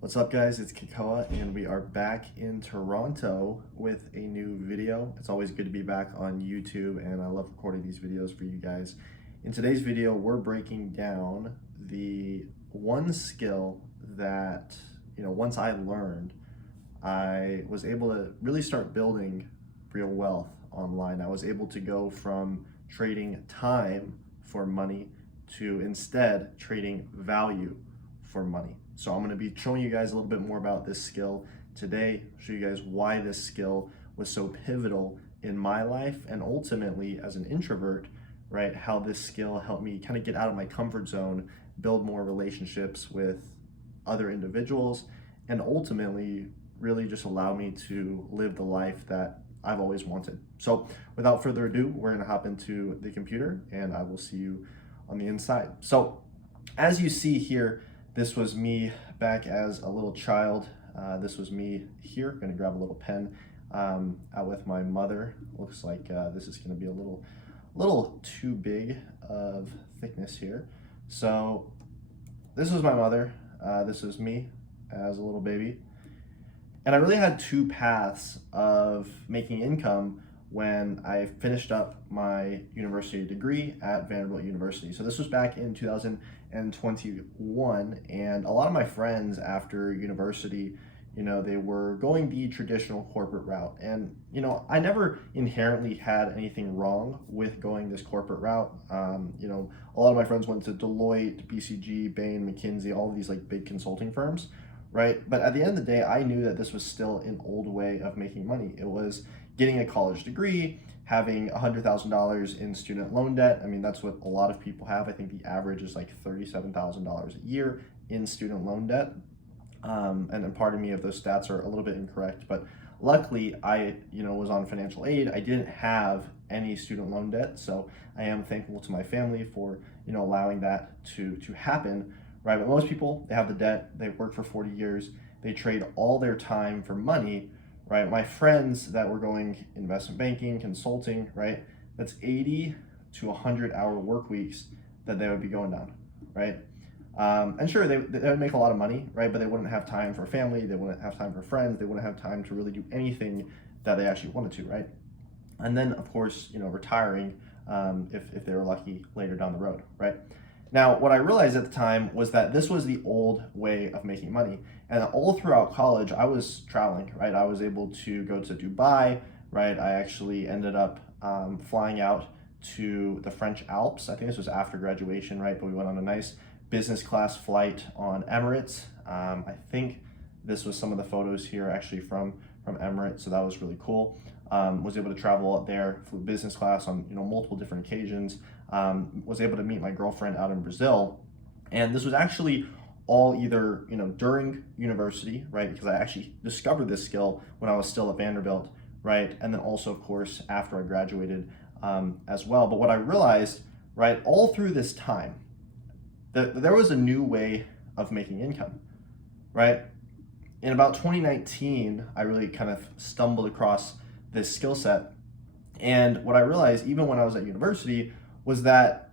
What's up, guys? It's Kekoa and we are back in Toronto with a new video. It's always good to be back on YouTube and I love recording these videos for you guys. In today's video, we're breaking down the one skill that, once I learned, I was able to really start building real wealth online. I was able to go from trading time for money to instead trading value for money. So I'm going to be showing you guys a little bit more about this skill today, show you guys why this skill was so pivotal in my life, and ultimately as an introvert, right, how this skill helped me kind of get out of my comfort zone, build more relationships with other individuals, and ultimately really just allow me to live the life that I've always wanted. So without further ado, we're going to hop into the computer and I will see you on the inside. So as you see here, this was me back as a little child. This was me here. Gonna grab a little pen out with my mother. Looks like this is gonna be a little too big of thickness here. So this was my mother. This was me as a little baby. And I really had two paths of making income when I finished up my university degree at Vanderbilt University. So this was back in 2021, and a lot of my friends after university, they were going the traditional corporate route. And, I never inherently had anything wrong with going this corporate route. A lot of my friends went to Deloitte, BCG, Bain, McKinsey, all of these like big consulting firms, right? But at the end of the day, I knew that this was still an old way of making money. It was getting a college degree, having $100,000 in student loan debt. I mean, that's what a lot of people have. I think the average is like $37,000 a year in student loan debt. And pardon me if those stats are a little bit incorrect, but luckily I, was on financial aid. I didn't have any student loan debt. So I am thankful to my family for, allowing that to happen, right? But most people, they have the debt, they work for 40 years, they trade all their time for money, right? My friends that were going investment banking, consulting, right? That's 80 to 100-hour work weeks that they would be going down, right? And sure, they would make a lot of money, right? But they wouldn't have time for family, they wouldn't have time for friends, they wouldn't have time to really do anything that they actually wanted to, right? And then, of course, retiring if they were lucky later down the road, right? Now, what I realized at the time was that this was the old way of making money. And all throughout college, I was traveling, right? I was able to go to Dubai, right? I actually ended up flying out to the French Alps. I think this was after graduation, right? But we went on a nice business class flight on Emirates. I think this was some of the photos here actually from Emirates, so that was really cool. Was able to travel out there, flew business class on multiple different occasions. Was able to meet my girlfriend out in Brazil, and this was actually all either during university, right? Because I actually discovered this skill when I was still at Vanderbilt, right? And then also, of course, after I graduated as well. But what I realized, right, all through this time, that there was a new way of making income, right? In about 2019, I really kind of stumbled across this skill set. And what I realized, even when I was at university, was that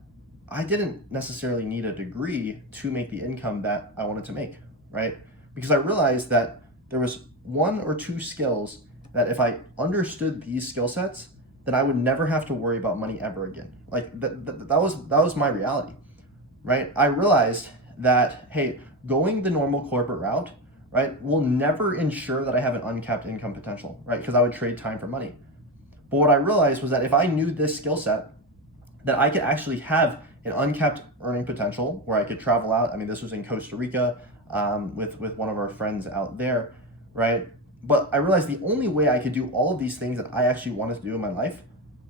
I didn't necessarily need a degree to make the income that I wanted to make, right? Because I realized that there was one or two skills that if I understood these skill sets, then I would never have to worry about money ever again. Like that was my reality, right? I realized that, hey, going the normal corporate route, right, will never ensure that I have an uncapped income potential, right? Because I would trade time for money. But what I realized was that if I knew this skill set, that I could actually have an uncapped earning potential where I could travel out. I mean, this was in Costa Rica with one of our friends out there, right? But I realized the only way I could do all of these things that I actually wanted to do in my life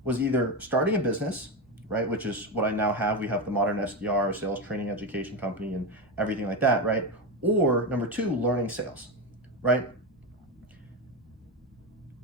was either starting a business, right, which is what I now have. We have the Modern SDR, sales training education company, and everything like that, right? Or number two, learning sales, right?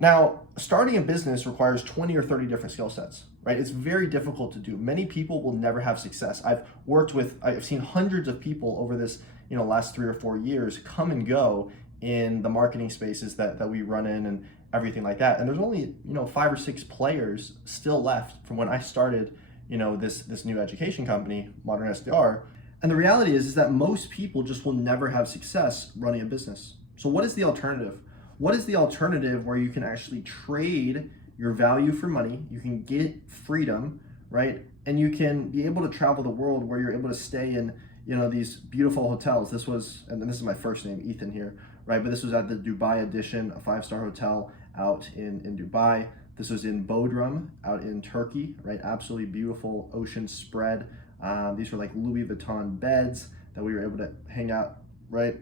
Now, starting a business requires 20 or 30 different skill sets, right? It's very difficult to do. Many people will never have success. I've seen hundreds of people over this, last 3 or 4 years come and go in the marketing spaces that we run in and everything like that. And there's only, 5 or 6 players still left from when I started, this new education company, Modern SDR. And the reality is that most people just will never have success running a business. So what is the alternative? What is the alternative where you can actually trade your value for money, you can get freedom, right? And you can be able to travel the world where you're able to stay in, these beautiful hotels. This was, and this is my first name, Ethan here, right? But this was at the Dubai Edition, a 5-star hotel out in Dubai. This was in Bodrum out in Turkey, right? Absolutely beautiful ocean spread. These were like Louis Vuitton beds that we were able to hang out, right?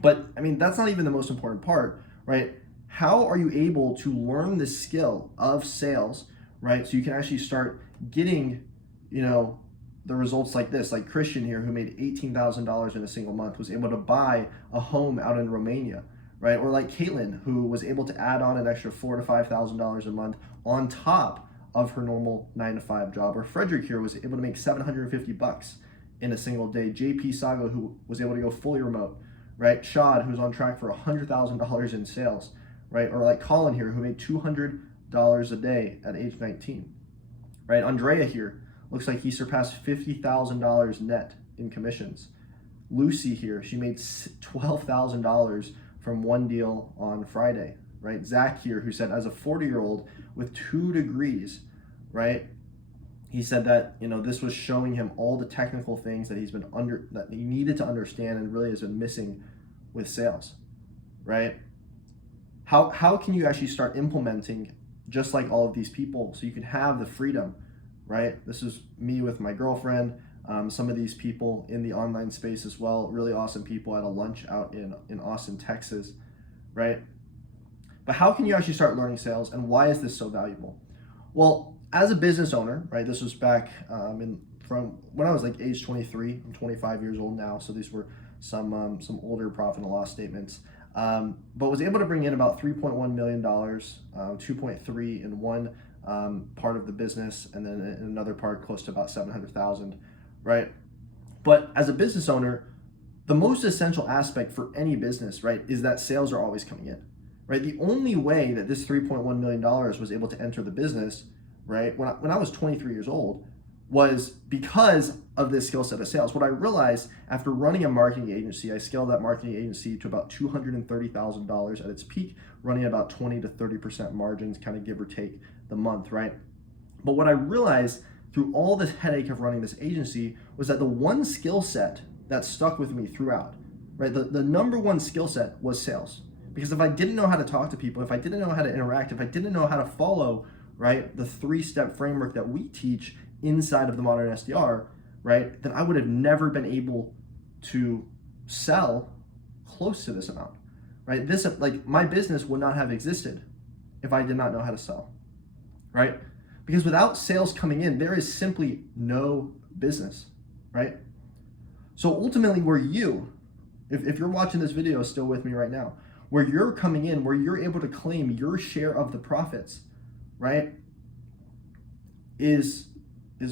But I mean, that's not even the most important part, right? How are you able to learn the skill of sales, right? So you can actually start getting, the results like this, like Christian here, who made $18,000 in a single month, was able to buy a home out in Romania, right? Or like Caitlin, who was able to add on an extra $4,000 to $5,000 a month on top of her normal 9-to-5 job. Or Frederick here was able to make $750 in a single day. JP Sago, who was able to go fully remote, right? Shad, who's on track for $100,000 in sales, right? Or like Colin here, who made $200 a day at age 19, right? Andrea here looks like he surpassed $50,000 net in commissions. Lucy here, she made $12,000 from one deal on Friday, right? Zach here, who said as a 40-year-old with 2 degrees, right? He said that, this was showing him all the technical things that that he needed to understand and really has been missing with sales, right? How can you actually start implementing just like all of these people so you can have the freedom, right? This is me with my girlfriend, some of these people in the online space as well, really awesome people at a lunch out in Austin, Texas, right? But how can you actually start learning sales, and why is this so valuable? Well, as a business owner, right, this was back from when I was like age 23, I'm 25 years old now, so these were some older profit and loss statements, but was able to bring in about $3.1 million, 2.3 in one part of the business, and then in another part close to about 700,000, right? But as a business owner, the most essential aspect for any business, right, is that sales are always coming in, right? The only way that this $3.1 million was able to enter the business, right, when I was 23 years old, was because of this skill set of sales. What I realized after running a marketing agency, I scaled that marketing agency to about $230,000 at its peak, running about 20 to 30% margins, kind of give or take the month, right? But what I realized through all this headache of running this agency was that the one skill set that stuck with me throughout, right? The number one skill set was sales. Because if I didn't know how to talk to people, if I didn't know how to interact, if I didn't know how to follow, right, the 3-step framework that we teach inside of the Modern SDR, right, then I would have never been able to sell close to this amount, right? This, like, my business would not have existed if I did not know how to sell, right? Because without sales coming in, there is simply no business, right? So ultimately, where you, if you're watching this video still with me right now, where you're coming in, where you're able to claim your share of the profits, right, is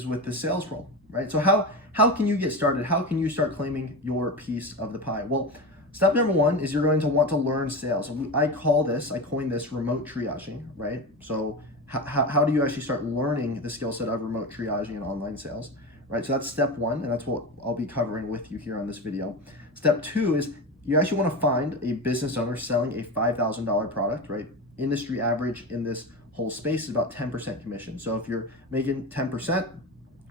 with the sales role, right? So how can you get started? How can you start claiming your piece of the pie? Well, step number one is you're going to want to learn sales. I coined this remote triaging, right? So how do you actually start learning the skill set of remote triaging and online sales, right? So that's step one, and that's what I'll be covering with you here on this video. Step two is you actually want to find a business owner selling a $5,000 product, right? Industry average in this whole space is about 10% commission. So if you're making 10%,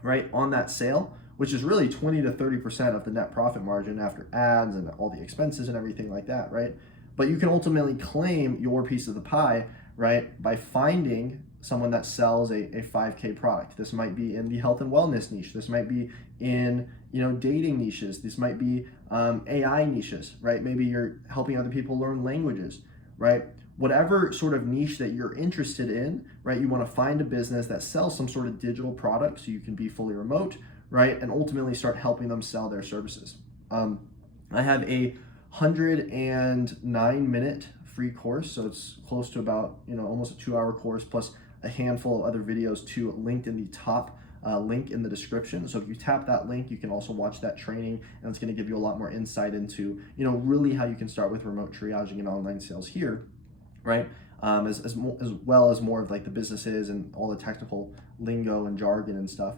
right, on that sale, which is really 20 to 30% of the net profit margin after ads and all the expenses and everything like that, right? But you can ultimately claim your piece of the pie, right, by finding someone that sells a 5K product. This might be in the health and wellness niche. This might be in, dating niches. This might be AI niches, right? Maybe you're helping other people learn languages, right? Whatever sort of niche that you're interested in, right? You want to find a business that sells some sort of digital product so you can be fully remote, right? And ultimately start helping them sell their services. I have a 109-minute free course. So it's close to about, almost a 2-hour course plus a handful of other videos too, linked in the top link in the description. So if you tap that link, you can also watch that training, and it's going to give you a lot more insight into, really how you can start with remote triaging and online sales here, right? As well as more of like the businesses and all the technical lingo and jargon and stuff.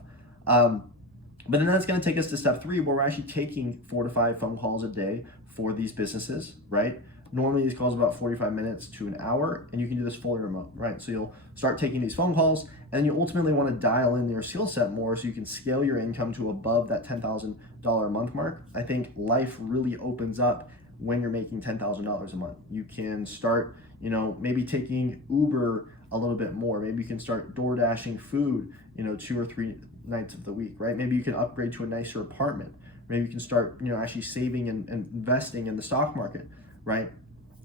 But then that's going to take us to step 3, where we're actually taking 4 to 5 phone calls a day for these businesses, right? Normally these calls are about 45 minutes to an hour, and you can do this fully remote, right? So you'll start taking these phone calls, and you ultimately want to dial in your skill set more so you can scale your income to above that $10,000 a month mark. I think life really opens up when you're making $10,000 a month. You can start, maybe taking Uber a little bit more. Maybe you can start door dashing food, 2 or 3 nights of the week, right? Maybe you can upgrade to a nicer apartment. Maybe you can start, actually saving and investing in the stock market, right?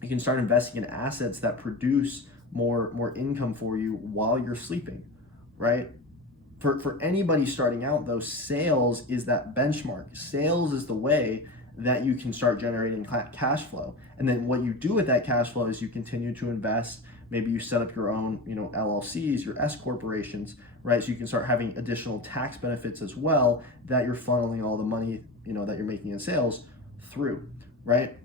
You can start investing in assets that produce more income for you while you're sleeping, right? For anybody starting out though, sales is that benchmark. Sales is the way that you can start generating cash flow. And then what you do with that cash flow is you continue to invest. Maybe you set up your own, LLCs, your S corporations, right? So you can start having additional tax benefits as well that you're funneling all the money, that you're making in sales through, right?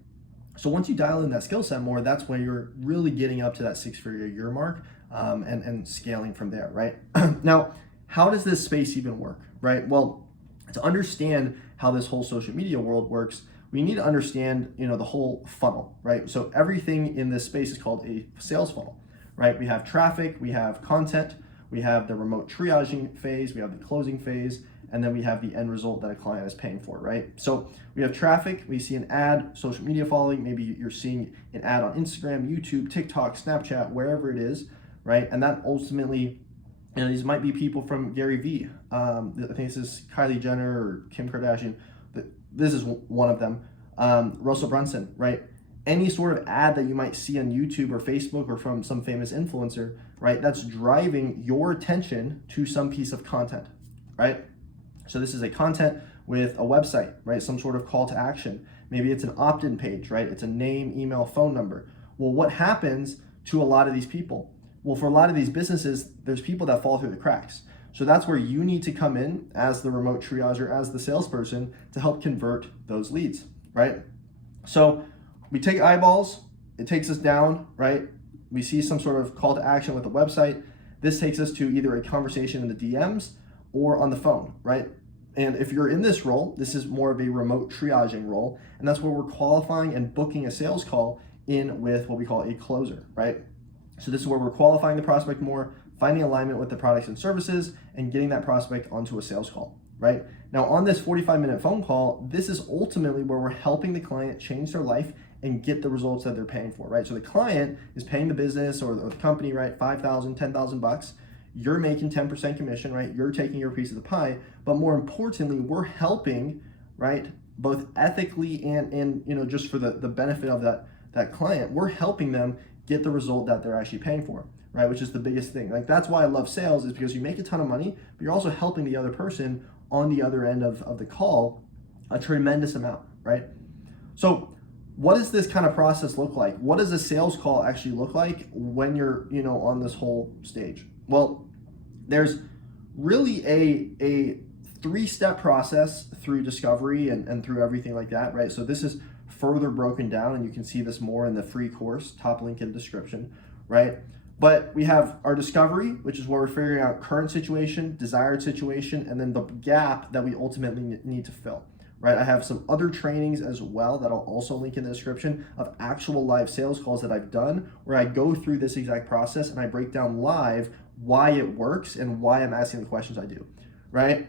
So once you dial in that skill set more, that's when you're really getting up to that 6-figure a year mark, and scaling from there, right? Now, how does this space even work, right? Well, to understand how this whole social media world works, we need to understand, the whole funnel, right? So everything in this space is called a sales funnel, right? We have traffic, we have content, we have the remote triaging phase, we have the closing phase, and then we have the end result that a client is paying for, right? So we have traffic, we see an ad, social media following, maybe you're seeing an ad on Instagram, YouTube, TikTok, Snapchat, wherever it is, right? And that ultimately, these might be people from Gary Vee. I think this is Kylie Jenner or Kim Kardashian. This is one of them. Russell Brunson, right? Any sort of ad that you might see on YouTube or Facebook or from some famous influencer, right? That's driving your attention to some piece of content, right? So this is a content with a website, right? Some sort of call to action. Maybe it's an opt-in page, right? It's a name, email, phone number. Well, what happens to a lot of these people? Well, for a lot of these businesses, there's people that fall through the cracks. So that's where you need to come in as the remote triager, as the salesperson, to help convert those leads, right? So we take eyeballs, it takes us down, right? We see some sort of call to action with a website. This takes us to either a conversation in the DMs or on the phone, right? And if you're in this role, this is more of a remote triaging role, and that's where we're qualifying and booking a sales call in with what we call a closer, right? So this is where we're qualifying the prospect more, finding alignment with the products and services, and getting that prospect onto a sales call, right? Now on this 45-minute phone call, this is ultimately where we're helping the client change their life and get the results that they're paying for, right? So the client is paying the business or the company, right, $5,000, $10,000. You're making 10% commission, right? You're taking your piece of the pie, but more importantly, we're helping, right, both ethically and just for the benefit of that client, we're helping them get the result that they're actually paying for, right? Which is the biggest thing. Like that's why I love sales, is because you make a ton of money, but you're also helping the other person on the other end of the call a tremendous amount, right? So what does this kind of process look like? What does a sales call actually look like when you're, on this whole stage? Well, there's really a 3-step process through discovery and through everything like that, right? So this is further broken down, and you can see this more in the free course, top link in the description, right? But we have our discovery, which is where we're figuring out current situation, desired situation, and then the gap that we ultimately need to fill, right? I have some other trainings as well that I'll also link in the description of actual live sales calls that I've done where I go through this exact process and I break down live why it works and why I'm asking the questions I do, right?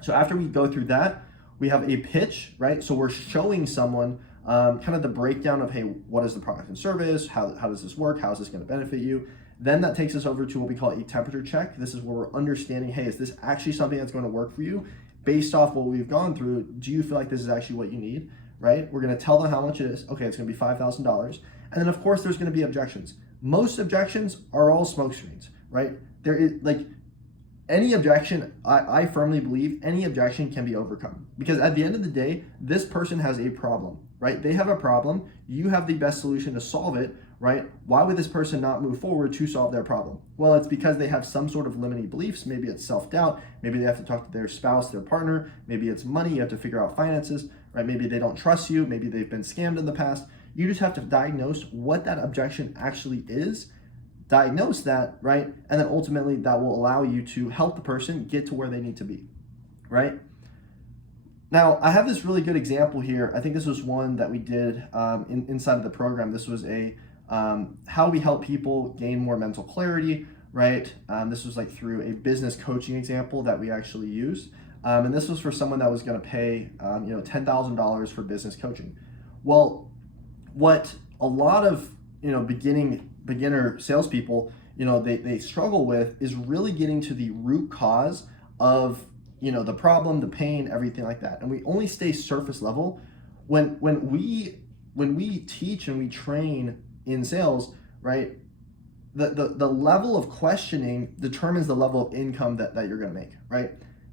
So after we go through that, we have a pitch, right? So we're showing someone kind of the breakdown of, hey, what is the product and service? How does this work? How is this going to benefit you? Then that takes us over to what we call a temperature check. This is where we're understanding, hey, is this actually something that's going to work for you? Based off what we've gone through, do you feel like this is actually what you need, right? We're going to tell them how much it is. Okay, it's going to be $5,000. And then of course there's going to be objections. Most objections are all smoke screens, right? There is any objection, I firmly believe any objection can be overcome, because at the end of the day, this person has a problem, right? They have a problem. You have the best solution to solve it, right? Why would this person not move forward to solve their problem? Well, it's because they have some sort of limiting beliefs. Maybe it's self-doubt. Maybe they have to talk to their spouse, their partner. Maybe it's money. You have to figure out finances, right? Maybe they don't trust you. Maybe they've been scammed in the past. You just have to diagnose what that objection actually is, diagnose that, right? And then ultimately that will allow you to help the person get to where they need to be, right? Now, I have this really good example here. I think this was one that we did inside of the program. This was a how we help people gain more mental clarity, right? This was like through a business coaching example that we actually used. And this was for someone that was going to pay, $10,000 for business coaching. Well, what a lot of, beginner salespeople, they struggle with is really getting to the root cause of, the problem, the pain, everything like that. And we only stay surface level when we teach and we train in sales, right? The level of questioning determines the level of income that you're going to make, right?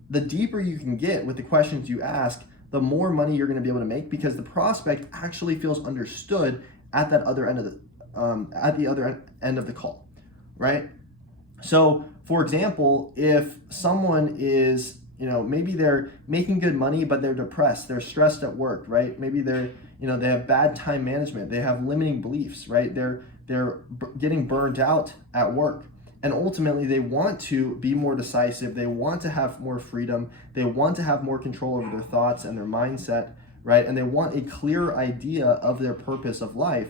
The deeper you can get with the questions you ask, the more money you're going to be able to make, because the prospect actually feels understood at that other end of the end of the call, right? So, for example, if someone is, maybe they're making good money, but they're depressed, they're stressed at work, right? Maybe they're, they have bad time management, they have limiting beliefs, right? They're getting burned out at work. And ultimately, they want to be more decisive. They want to have more freedom. They want to have more control over their thoughts and their mindset, right? And they want a clear idea of their purpose of life,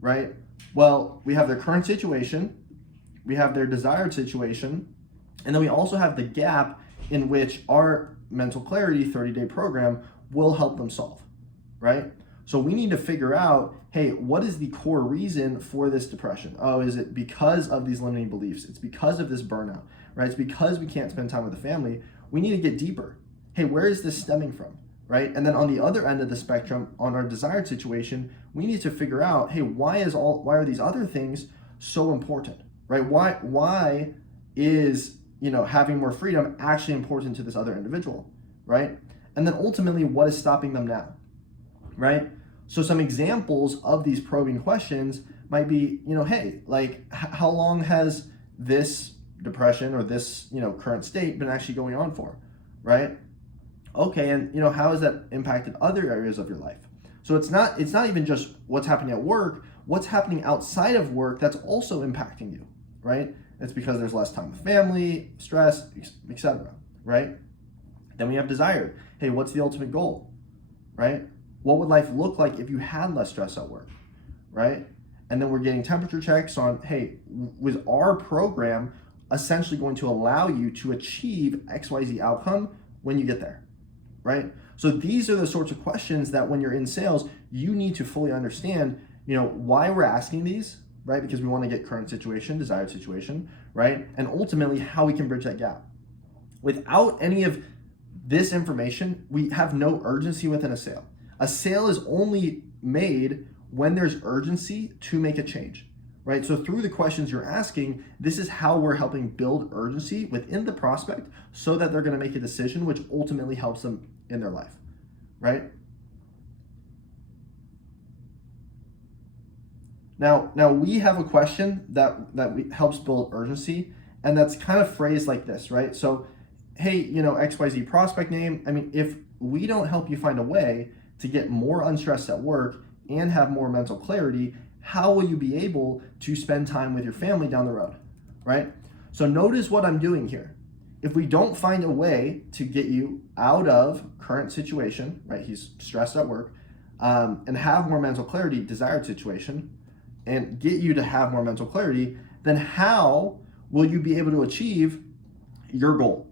right? Well, we have their current situation, we have their desired situation, and then we also have the gap in which our mental clarity 30-day program will help them solve, right? So we need to figure out, hey, what is the core reason for this depression? Oh, is it because of these limiting beliefs? It's because of this burnout, right? It's because we can't spend time with the family. We need to get deeper. Hey, where is this stemming from, right? And then on the other end of the spectrum, on our desired situation, we need to figure out, hey, why are these other things so important, right? Why is, having more freedom actually important to this other individual, right? And then ultimately, what is stopping them now, right? So some examples of these probing questions might be, hey, like how long has this depression or this, current state been actually going on for, right? Okay, and how has that impacted other areas of your life? So it's not even just what's happening at work, what's happening outside of work that's also impacting you, right? It's because there's less time with family, stress, etc., right? Then we have desire. Hey, what's the ultimate goal, right? What would life look like if you had less stress at work, right? And then we're getting temperature checks on, hey, was our program essentially going to allow you to achieve XYZ outcome when you get there, right? So these are the sorts of questions that when you're in sales, you need to fully understand, why we're asking these, right? Because we want to get current situation, desired situation, right? And ultimately how we can bridge that gap. Without any of this information, we have no urgency within a sale. A sale is only made when there's urgency to make a change, right? So through the questions you're asking, this is how we're helping build urgency within the prospect so that they're going to make a decision which ultimately helps them in their life, right? Now we have a question that helps build urgency, and that's kind of phrased like this, right? So, hey, XYZ prospect name, if we don't help you find a way to get more unstressed at work and have more mental clarity, how will you be able to spend time with your family down the road, right? So notice what I'm doing here. If we don't find a way to get you out of current situation, right? He's stressed at work, and have more mental clarity, desired situation, and get you to have more mental clarity, then how will you be able to achieve your goal,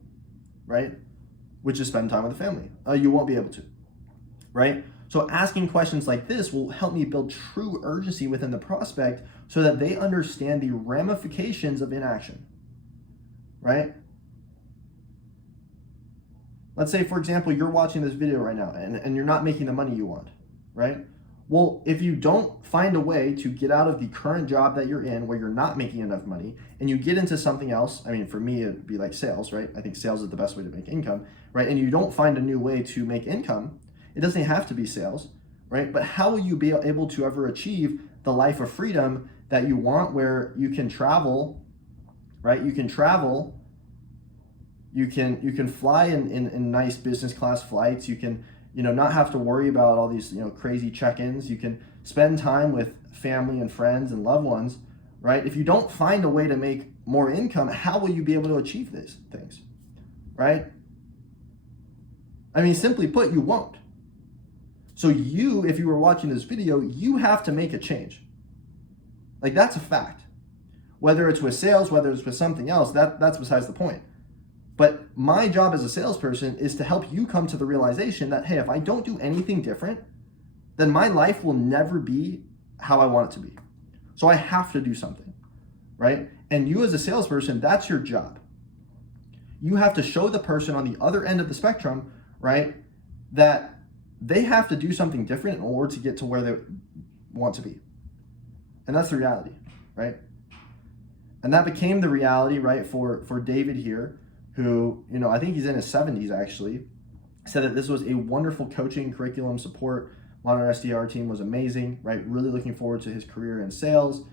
right? Which is spend time with the family. You won't be able to, right? So asking questions like this will help me build true urgency within the prospect so that they understand the ramifications of inaction, right? Let's say, for example, you're watching this video right now and you're not making the money you want, right? Well, if you don't find a way to get out of the current job that you're in where you're not making enough money and you get into something else, for me, it'd be like sales, right? I think sales is the best way to make income, right? And you don't find a new way to make income, it doesn't have to be sales, right? But how will you be able to ever achieve the life of freedom that you want, where you can travel, right? You can travel, you can fly in nice business class flights, you can not have to worry about all these crazy check-ins, you can spend time with family and friends and loved ones, right? If you don't find a way to make more income, how will you be able to achieve these things, right? I mean, simply put, you won't. So you, if you were watching this video, you have to make a change. Like, that's a fact. Whether it's with sales, whether it's with something else, that's besides the point. But my job as a salesperson is to help you come to the realization that, hey, if I don't do anything different, then my life will never be how I want it to be. So I have to do something, right? And you as a salesperson, that's your job. You have to show the person on the other end of the spectrum, right, that they have to do something different in order to get to where they want to be. And that's the reality, right? And that became the reality, right, for David here, who, you know, I think he's in his 70s actually, said that this was a wonderful coaching curriculum support. Modern SDR team was amazing, right? Really looking forward to his career in sales.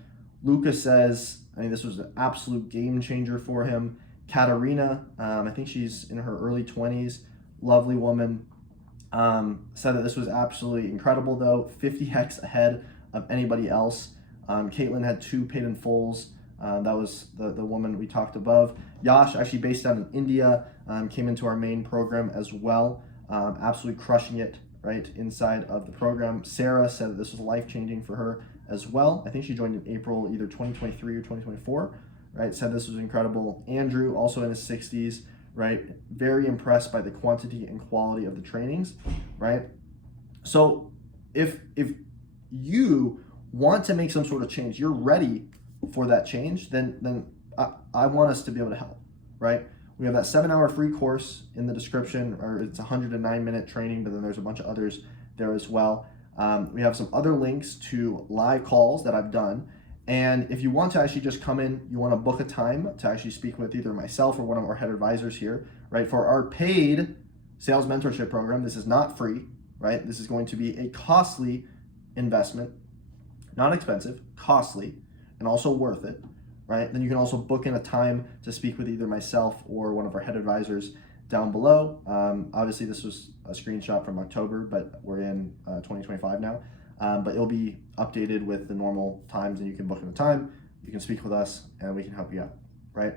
Lucas says, I mean, this was an absolute game changer for him. Katarina, I think she's in her early 20s, lovely woman, said that this was absolutely incredible though, 50x ahead of anybody else. Caitlin had 2 paid in fulls. That was the woman we talked above. Yash, actually based out in India, came into our main program as well, absolutely crushing it right inside of the program. Sarah said that this was life-changing for her as well. I think she joined in April, either 2023 or 2024, right? Said this was incredible. Andrew, also in his 60s, right? Very impressed by the quantity and quality of the trainings, right? So if you want to make some sort of change, you're ready for that change, then I want us to be able to help, right? We have that 7-hour free course in the description, or it's a 109-minute training, but then there's a bunch of others there as well. We have some other links to live calls that I've done. And if you want to actually just come in, you want to book a time to actually speak with either myself or one of our head advisors here, right? For our paid sales mentorship program, this is not free, right? This is going to be a costly investment, not expensive, costly, and also worth it, right? Then you can also book in a time to speak with either myself or one of our head advisors down below. Obviously, this was a screenshot from October, but we're in 2025 now. But it'll be updated with the normal times, and you can book in a time, you can speak with us, and we can help you out, right?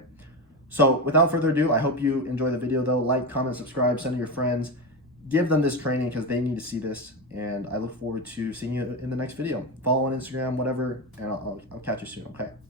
So without further ado, I hope you enjoy the video though. Like, comment, subscribe, send to your friends, give them this training because they need to see this, and I look forward to seeing you in the next video. Follow on Instagram, whatever, and I'll catch you soon, okay?